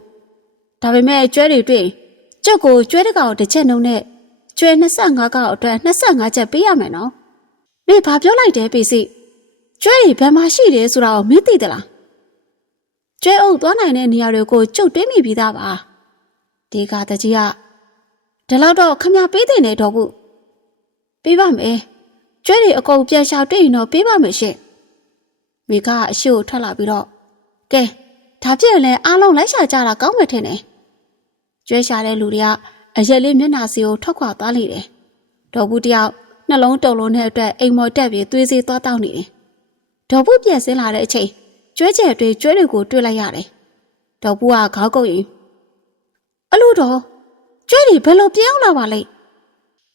ဒါပေမဲ့ကျွဲတွေတွေ့ကျုပ်ကိုကျွဲတကောင်တစ်ချက်နှုံနဲ့ ကျွဲ25ကောင်အတွက်25ချက်ပေးရမယ်နော်မင်းဘာပြောလိုက်တယ်ပေစီကျွဲတွေဘယ်မှာရှိတယ်ဆိုတာကိုမင်းသိသလားကျွဲအုပ်သွားနိုင်တဲ့နေရာတွေကိုကျုပ်တွင်းမိပြီးသားပါဒီကတကြီးကဒီလောက်တော့ခမပေးတဲ့နေတော့ဘူးပေးပါမယ်ကျွဲတွေအကုန်ပြန်ရှာတွေ့ရင်တော့ပေးပါမယ်ရှင်မိကအရှိကိုထွက်လာပြီးတော့ကဲဒါပြည့်ရင်လည်းအားလုံးလိုက်ရှာကြတာကောင်းမယ်ထင်တယ်ကျွဲရှာတဲ့လူတွေက အရက်လေးမျက်နှာစီကိုထွက်ခွာသွားလိမ့်တယ်ဒေါ်ဘူးတယောက်နှလုံးတုံလုံးနဲ့အတွက်အိမ်မော်တက်ပြီးသွေးစေးသွားတောက်နေတယ်။ဒေါ်ဘူးပြန်ဆင်းလာတဲ့အချိန်ကျွဲကျဲတွေကျွဲတွေကိုတွေ့လိုက်ရတယ်။ဒေါ်ဘူးကခေါက်ကုတ်ရင်အလို့တော့ကျွဲတွေဘယ်လိုပြောင်းလာပါလဲ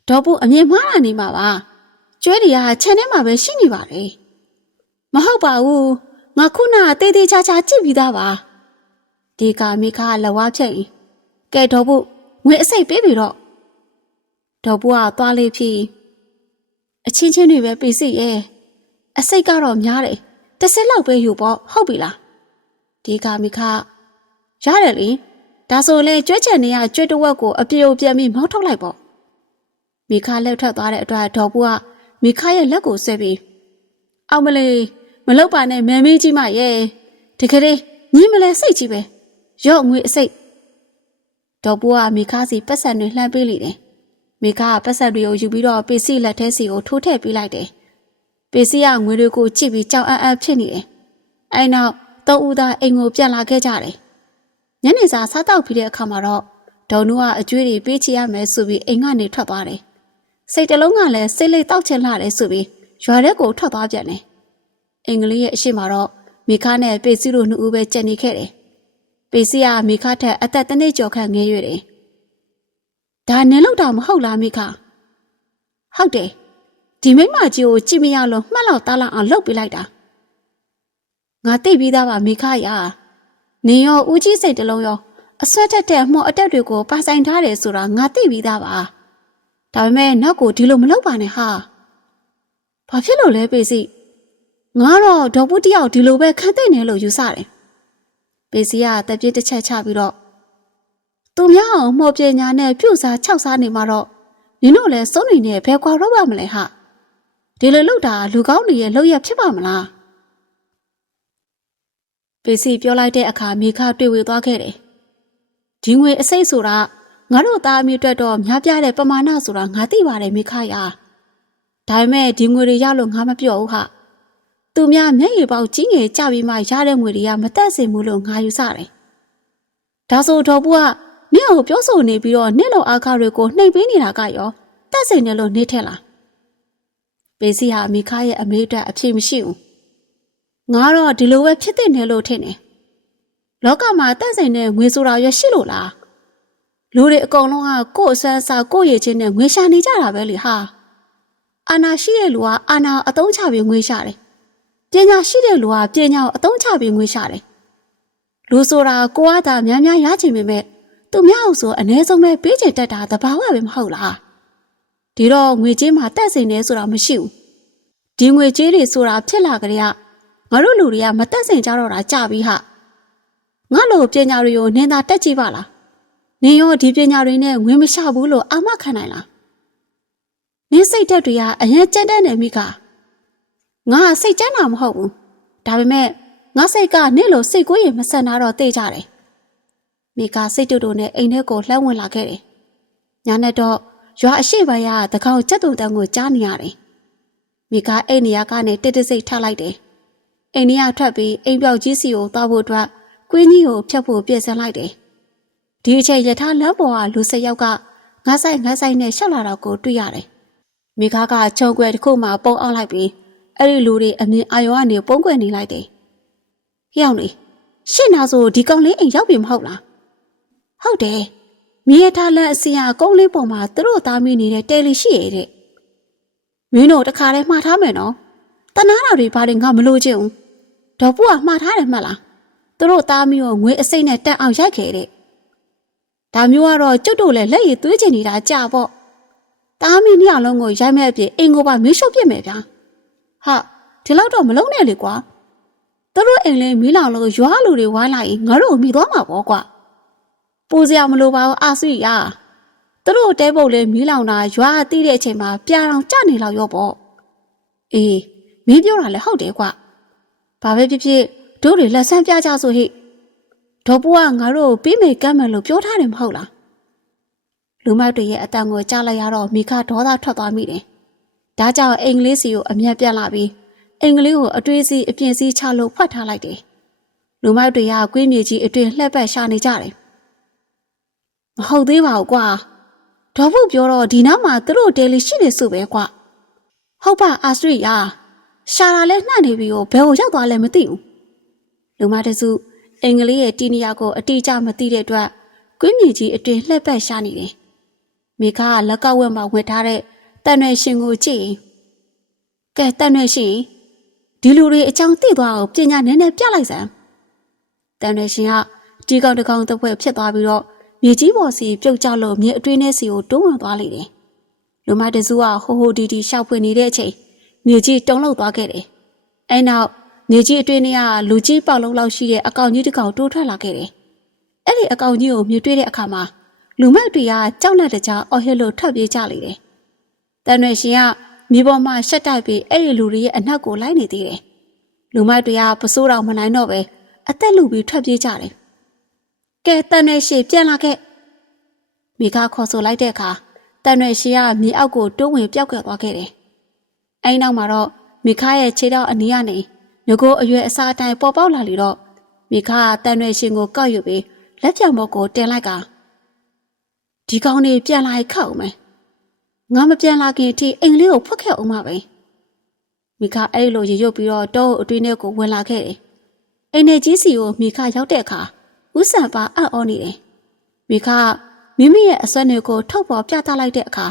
ဒေါ်ဘူးအမြင်မှားတာနေမှာပါကျွဲတွေကခြံထဲမှာပဲရှိနေပါလေမဟုတ်ပါဘူးငါခုနကတေးသေးချာချာကြည့်ပြီးသားပါဒီကမိခါလဝါဖြတ်ရင်ကဲဒေါ်ဘူး ငွေအစိတ်ပေးပြီတော့ဒေါ်ဘူးကသွားလေးဖြစ်အချင်းချင်းတွေပဲပြေးစီရဲ့အစိတ်ကတော့များတယ်တစ်စက်လောက်ပဲယူပေါ့ဟုတ်ပြီလားဒီကမိခါရတယ်လေဒါဆိုလဲကြွက်ချန်နေရကြွက်တဝက်ကိုအပြေအပြက်ပြီးမောင်းထုတ်လိုက်ပေါ့မိခါလက်ထွက်သွားတဲ့အတွက်ဒေါ်ဘူးကမိခါရဲ့လက်ကိုဆွဲပြီးအောင်မလေးမလောက်ပါနဲ့မဲမေးကြီးမရဲ့တကယ်လေညီမလဲစိတ်ကြီးပဲရော့ငွေအစိတ် ဒေါ်ဘူးကမိခါစီပတ်စံတွေလှမ်းပေးလိုက်တယ်မိခါကပတ်စံတွေကိုယူပြီးတော့ပေစီလက်ထဲစီကိုထိုးထည့်ပေးလိုက်တယ်ပေစီကငွေတွေကိုကြည့်ပြီးကြောက်အံ့အံ့ဖြစ်နေတယ်အဲနောက်သုံးဦးသားအိမ်ကိုပြန်လာခဲ့ကြတယ်ညနေစာစားတောက်ပြီးတဲ့အခါမှာတော့ဒေါ်နူကအကျွေးတွေပေးချရမယ်ဆိုပြီးအိမ်ကနေထွက်သွားတယ်စိတ်တလုံးကလည်းစိတ်လိတ်တောက်ချင်လာတယ်ဆိုပြီးရွာထဲကိုထွက်သွားပြန်တယ်အင်္ဂလိပ်ရဲ့အရှိမတော့မိခါနဲ့ပေစီတို့နှစ်ဦးပဲကြံနေခဲ့တယ် ပေစီကမိခါထက်အသက်တစ်နှစ်ကျော်ခန့်ငယ်ရွယ်တယ်ဒါနင်လောက်တာမဟုတ်လားမိခါဟုတ်တယ်ဒီမိမကြီးကိုကြည့်မရလို့မှတ်လောက်သားလောက်အောင်လှုပ်ပေးလိုက်တာငါသိပြီးသားပါမိခရနင်ရောဦးကြီးစိတ်တလုံးရောအဆွတ်တက်တဲ့မှော်အတက်တွေကိုပါဆိုင်ထားတယ်ဆိုတာငါသိပြီးသားပါဒါပေမဲ့နောက်ကိုဒီလိုမလုပ်ပါနဲ့ဟာဘာဖြစ်လို့လဲပေစီငါတော့ဒေါ်ပုတယောက်ဒီလိုပဲခံသိနေလို့ယူဆတယ် ပေစီကတပြည့်တစ်ချက်ချပြီးတော့သူများအောင်မှော်ပညာနဲ့ပြုတ်စားခြောက်စားနေမှာတော့နင်တို့လည်းစုံနေနေဘယ်ကွာတော့ပါမလဲဟာဒီလိုလုပ်တာလူကောင်းတွေရဲ့လုပ်ရဖြစ်ပါမလားပေစီပြောလိုက်တဲ့အခါမိခတွေ့ဝေသွားခဲ့တယ်ဒီငွေအစိတ်ဆိုတာငါတို့သားအမိအတွက်တော့များပြားတဲ့ပမာဏဆိုတာငါသိပါတယ်မိခရဒါပေမဲ့ဒီငွေတွေရလို့ငါမပြောဘူးဟာ သူများမျက်ရည်ပေါက်ကြီးငယ်ကြပြီးမှရတဲ့ငွေတွေကမတက်စင်ဘူးလို့ငါယူဆတယ်ဒါဆိုတော့ဘူးကနင့်ကိုပြောဆိုနေပြီးတော့နင့်လိုအားခတွေကိုနှိမ်ပေးနေတာကရောတက်စင်တယ်လို့နေထက်လားပေစီဟာမိခရဲ့အမေအတွက်အဖြစ်မရှိဘူးငါတော့ဒီလိုပဲဖြစ်တဲ့နယ်လို့ထင်တယ်လောကမှာတက်စင်တဲ့ငွေဆိုတာရရှိလို့လားလူတွေအကုန်လုံးကကိုယ့်အဆန်းအစာကိုယ့်ရည်ချင်းနဲ့ငွေရှာနေကြတာပဲလေဟာအာနာရှိတဲ့လူကအာနာအတုံးချပြီးငွေရှာတယ် ပညာရှိတဲ့လူကပညာကိုအတုံးချပြီးငွေရှာတယ်လူဆိုတာကိုကသာများများရချင်ပေမဲ့သူများအောင်ဆိုအ ਨੇ ဆုံးပဲပေးချင်တတ်တာတဘာဝပဲမဟုတ်လားဒီတော့ငွေကြေးမှာတက်စင်နေဆိုတာမရှိဘူးဒီငွေကြေးတွေဆိုတာဖြစ်လာကြတဲ့ငါတို့လူတွေကမတက်စင်ကြတော့တာကြပြီဟာငါလိုပညာတွေကိုနင်သာတက်ကြည့်ပါလားနင်ရောဒီပညာတွေနဲ့ငွေမရှာဘူးလို့အာမခံနိုင်လားနင်စိတ်ဓာတ်တွေကအရင်ကြက်တဲ့နေမိက ငါစိတ်ကြမ်းတာမဟုတ်ဘူးဒါပေမဲ့ငါစိတ်ကနင့်လိုစိတ်ကိုရင်မဆန်တာတော့သိကြတယ်မိကစိတ်တူတူနဲ့အိမ်ထဲကိုလှမ်းဝင်လာခဲ့တယ်ညာနဲ့တော့ရွာအရှိပိုင်းကတကောင်ချက်တုံတန်းကိုကြားနေရတယ်မိကအိမ်နေရာကနေတစ်တစိတ်ထလိုက်တယ်အိမ်နေရာထွက်ပြီးအိမ်ပြောက်ကြီးစီကိုသွားဖို့အတွက်ကွင်းကြီးကိုဖြတ်ဖို့ပြည့်စင်လိုက်တယ်ဒီအချိန်ယထာလမ်းပေါ်ကလူဆက်ယောက်ကငါးဆိုင်ငါးဆိုင်နဲ့ရှောက်လာတော့ကိုတွေ့ရတယ်မိကားကခြုံွယ်တစ်ခုမှပုံအောင်လိုက်ပြီး အဲ့ဒီလူတွေအမြင်အာရုံကနေပုံကွယ်နေလိုက်တယ်။ဟျောင်းနေရှင့်နာဆိုဒီကောင်လေးအိမ်ရောက်ပြီမဟုတ်လား။ဟုတ်တယ်။မြေထားလက်အစီအကုန်းလေးပေါ်မှာသူတို့သားမီးနေတဲ့တယ်လီရှိရတဲ့။မင်းတို့တခါတည်းမှားထားမယ်နော်။တနာတာတွေဘာတွေငါမလို့ချင်ဘူး။ဒေါ်ပူကမှားထားတယ်မှတ်လား။သူတို့သားမီးကိုငွေအစိမ့်နဲ့တက်အောင်ရိုက်ခဲ့တဲ့။ဒါမျိုးကတော့ကျုပ်တို့လည်းလက်ရည်သွေးချင်နေတာကြာပေါ့။သားမီးနှစ်ယောက်လုံးကိုရိုက်မဲ့အပြင်အိမ်ကိုပါမီးရှို့ပြစ်မယ်ဗျာ။ ဟာဒီလောက်တော့မလုံးနဲ့လေကွာသူတို့အိမ်လေးမီးလောင်လို့ရွာလူတွေဝိုင်းလိုက်ငါတို့မိသွားမှာပေါ့ကွာပူစရာမလိုပါဘူးအာဆွေရသူတို့တဲပုတ်လေးမီးလောင်တာရွာတီးတဲ့အချိန်မှာပြာတောင်ကြနေလောက်ရောပေါ့အေးမင်းပြောတာလည်းဟုတ်တယ်ကွာဘာပဲဖြစ်ဖြစ်တို့တွေလက်ဆန်းပြကြဆိုဟိဒေါ်ပူကငါတို့ပြီးမေကမ်းမယ်လို့ပြောထားတယ်မဟုတ်လားလူမိုက်တွေရဲ့အတန်ကိုကြားလိုက်ရတော့မိခဒေါသထွက်သွားမိတယ် ဒါကြောင့်အင်္ဂလိပ်စီကိုအမျက်ပြတ်လာပြီးအင်္ဂလိပ်ကိုအတွေးစီအပြင်စီချလို့ဖွက်ထားလိုက်တယ်။လူမိုက်တွေကကွေးမြေကြီးအတွင်လှက်ပတ်ရှာနေကြတယ်။မဟုတ်သေးပါဘူးကွာ။ဒေါ်ဖို့ပြောတော့ဒီနောက်မှာသူတို့တယ်လီရှိနေစုပဲကွာ။ဟုတ်ပါအာစရိယာရှာလာလဲနှံ့နေပြီကိုဘယ်ကိုရောက်သွားလဲမသိဘူး။လူမတစုအင်္ဂလိပ်ရဲ့တီနီယာကိုအတိအကျမသိတဲ့အတွက်ကွေးမြေကြီးအတွင်လှက်ပတ်ရှာနေတယ်မိခကလက်ကဝက်မှာဝတ်ထားတဲ့ တန်ရွယ်ရှင်ကိုကြည့်ရင်ကဲတန်ရွယ်ရှင်ဒီလူတွေအကြောင်းသိသွားအောင်ပညာနည်းနည်းပြလိုက်စမ်းတန်ရွယ်ရှင်ကဒီကောင်တစ်ကောင်တစ်ဖွဲ့ဖြစ်သွားပြီးတော့မြေကြီးပေါ်စီပြုတ်ကျလို့မြေအတွင်းထဲစီကိုတွန်းဝင်သွားလိမ့်တယ်လူမတစုကဟိုဟိုဒီဒီရှောက်ဖွေနေတဲ့အချိန်မြေကြီးတုံလောက်သွားခဲ့တယ်အဲနောက်မြေကြီးအတွင်းထဲကလူကြီးပေါက်လုံးလောက်ရှိတဲ့အကောင်ကြီးတစ်ကောင်တိုးထွက်လာခဲ့တယ်အဲ့ဒီအကောင်ကြီးကိုမြင်တွေ့တဲ့အခါမှာလူမိုက်တွေကကြောက်လက်တကြားအော်ဟစ်လို့ထွက်ပြေးကြလေတယ်။ တန်ရွယ်ရှင်ကမြေပေါ်မှာရှက်တိုက်ပြီးအဲ့ဒီလူတွေရဲ့အနောက်ကိုလိုက်နေသေးတယ်။လူမိုက်တွေကပစိုးတော်မနိုင်တော့ပဲအသက်လူပြီးထွက်ပြေးကြတယ်။ကဲတန်ရွယ်ရှင်ပြန်လာခဲ့။မိကခေါ်ဆိုလိုက်တဲ့အခါတန်ရွယ်ရှင်ကမြေအောက်ကိုတွန်းဝင်ပြောက်ကွယ်သွားခဲ့တယ်။အဲဒီနောက်မှာတော့မိခရဲ့ခြေထောက်အနီးကနေငကိုအရွယ်အစားအတိုင်းပေါ်ပေါက်လာလေတော့မိခကတန်ရွယ်ရှင်ကိုကောက်ယူပြီးလက်ပြောင်ဘုတ်ကိုတင်လိုက်ကဒီကောင်းနေပြန်လာခောက်မယ် ငါမပြန်လာခင်အထိအိမ်လေးကိုဖွက်ခဲ့အောင်ပါပဲမိခအဲ့လိုရေရုပ်ပြီးတော့တောအအတွင်းထဲကိုဝင်လာခဲ့တယ်အိမ်နေကြီးစီကိုမိခရောက်တဲ့အခါဦးဆန်ပါအံ့ဩနေတယ်မိခမိမိရဲ့အစွမ်းတွေကိုထုတ်ပေါ်ပြသလိုက်တဲ့အခါ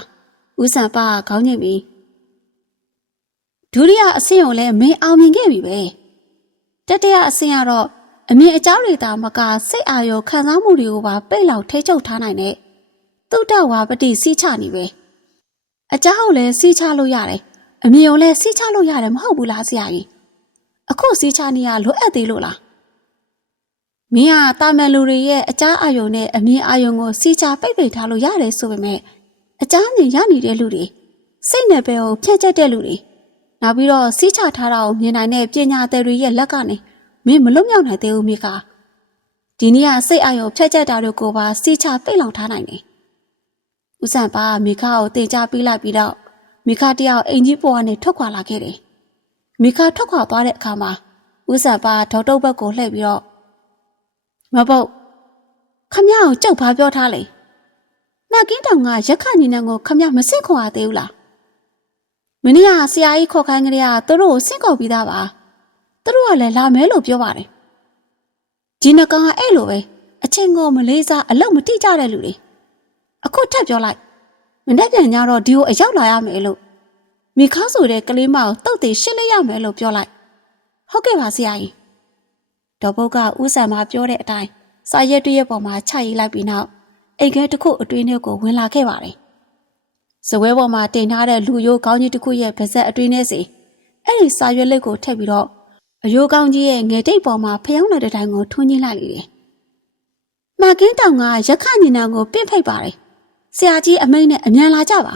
ဦးဆန်ပါကခေါင်းညိတ်ပြီးဒုတိယအဆင့်ကိုလည်းမင်းအောင်မြင်ခဲ့ပြီပဲတတိယအဆင့်ကတော့အမြင်အကြောင်းတွေသာမကစိတ်အာရုံခံစားမှုတွေကိုပါပိတ်လောက်ထိချုပ်ထားနိုင်တဲ့တုတ်တဝါပတိစီးချနေပဲ အเจ้าလည်းစီးချလို့ရတယ်အမြင်ကိုလည်းစီးချလို့ရတယ်မဟုတ်ဘူးလားဆရာကြီးအခုစီးချနေရလိုအပ်သေးလို့လားမင်းကတာမန်လူတွေရဲ့အจ้าအာယုံနဲ့အမြင်အာယုံကိုစီးချပိတ်ပိတ်ထားလို့ရတယ်ဆိုပေမဲ့အจ้าမြင်ရနေတဲ့လူတွေစိတ်နဲ့ပဲကိုဖြတ်ချက်တဲ့လူတွေနောက်ပြီးတော့စီးချထားတာကိုမြင်နိုင်တဲ့ပညာသည်တွေရဲ့လက်ကနေမင်းမလွတ်မြောက်နိုင်သေးဘူးမိကဒီနေ့ကစိတ်အာယုံဖြတ်ချက်တာတွေကိုပါစီးချပိတ်လောင်ထားနိုင်တယ် ဦးဆန်ပါမိခကိုတင်ကြပေးလိုက်ပြီးတော့မိခတယောက်အိမ်ကြီးပေါ်ကနေထွက်ခွာလာခဲ့တယ်။မိခထွက်ခွာသွားတဲ့အခါမှာဦးဆန်ပါဒေါက်တုတ်ဘက်ကိုလှည့်ပြီးတော့မပုတ်ခမရကိုကြောက်ဖားပြောထားလေ။နှကင်းတောင်ကရက်ခညီနန်းကိုခမရမစင့်ခေါ်ရသေးဘူးလား။မင်းကဆရာကြီးခေါ်ခိုင်းကြတဲ့ကသူတို့ကိုစင့်ခေါ်ပြီးသားပါ။သူတို့ကလည်းလာမဲလို့ပြောပါတယ်။ဒီနကောင်ကအဲ့လိုပဲအချင်းကိုမလေးစားအလောက်မတိကြတဲ့လူတွေ အခုထပ်ပြောလိုက်မနေ့ပြန်ညတော့ဒီကိုအရောက်လာရမယ်လို့မိခါဆိုတဲ့ကလေးမကိုတုတ်သေးရှင်းလိုက်ရမယ်လို့ပြောလိုက်ဟုတ်ကဲ့ပါဆရာကြီးဒေါ်ဘုတ်ကဦးဆန်မပြောတဲ့အတိုင်းစာရက်တရက်ပေါ်မှာချရေးလိုက်ပြီးနောက်အိမ်ခဲတစ်ခုအတွင်းထဲကိုဝင်လာခဲ့ပါတယ်ဇပွဲပေါ်မှာတင်ထားတဲ့လူရိုးကောင်းကြီးတစ်ခုရဲ့ပါဇက်အတွင်းထဲစီအဲ့ဒီစာရွက်လက်ကိုထည့်ပြီးတော့အယိုးကောင်းကြီးရဲ့ငယ်တိတ်ပေါ်မှာဖျောင်းတဲ့တိုင်ကိုထွန်းကြီးလိုက်လေတယ်။မာကင်းတောင်ကရက်ခညီနာကိုပြင့်ဖိတ်ပါတယ်။ ဆရာကြီးအမိန့်နဲ့အမြန်လာကြပါ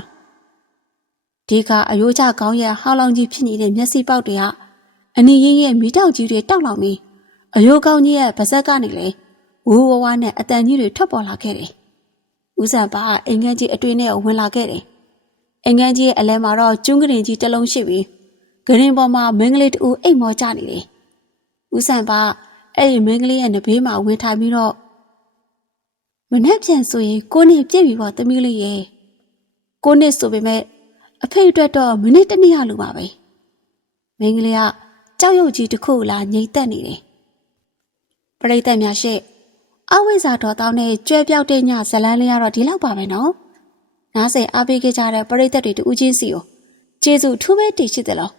။ဒီကအယိုးချကောင်းရဲ့ဟောင်းလောင်ကြီးဖြစ်နေတဲ့မျက်စိပေါက်တွေကအနီရင်းရဲ့မိတောက်ကြီးတွေတောက်လောင်ပြီးအယိုးကောင်းကြီးရဲ့ပါဇက်ကနေလေဝူဝဝနဲ့အတန်ကြီးတွေထွက်ပေါ်လာခဲ့တယ်။ဦးဆန်ပါအိမ်ငန်းကြီးအတွင်းထဲဝင်လာခဲ့တယ်။အိမ်ငန်းကြီးရဲ့အလဲမှာတော့ကျွန်းကရင်ကြီးတစ်လုံးရှိပြီးဂရင်ပေါ်မှာမင်းကလေးတူအိတ်မောကျနေတယ်။ဦးဆန်ပါအဲ့ဒီမင်းကလေးရဲ့နဘေးမှာဝင်ထိုင်ပြီးတော့ မနဲ့ပြန်ဆိုရင်ကိုနဲ့ပြည့်ပြီပေါ့တမီးလေးရဲ့ကိုနဲ့ဆိုပေမဲ့အဖေအတွက်တော့မိနစ်တစ်နည်းရလိုပါပဲမင်းကလေးကကြောက်ရွံ့ကြီးတစ်ခုလာငိမ့်သက်နေတယ်ပရိသတ်များရှေ့အဝိဇ္ဇာတော်တောင်းနဲ့ကြွဲပြောက်တဲ့ညဇလန်းလေးကတော့ဒီလောက်ပါပဲနော်နားဆင်အားပေးခဲ့ကြတဲ့ပရိသတ်တွေတူးချင်းစီကိုကျေးဇူးထူးပဲတည်ရှိတယ်လို့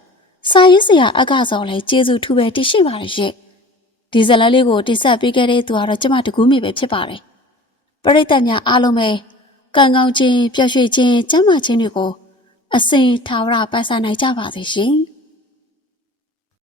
စာရေးဆရာအကစောလည်းကျေးဇူးထူးပဲတည်ရှိပါတယ်ရှေ့ဒီဇလန်းလေးကိုတိဆက်ပေးခဲ့တဲ့သူကတော့ကျမတကူးမိပဲဖြစ်ပါတယ် ပရိသတ်များအားလုံးပဲကံကောင်းခြင်းပျော်ရွှင်ခြင်းကျမ်းမာခြင်းတွေကိုအစဉ်ထာဝရပိုင်ဆိုင်နိုင်ကြပါစေရှင်။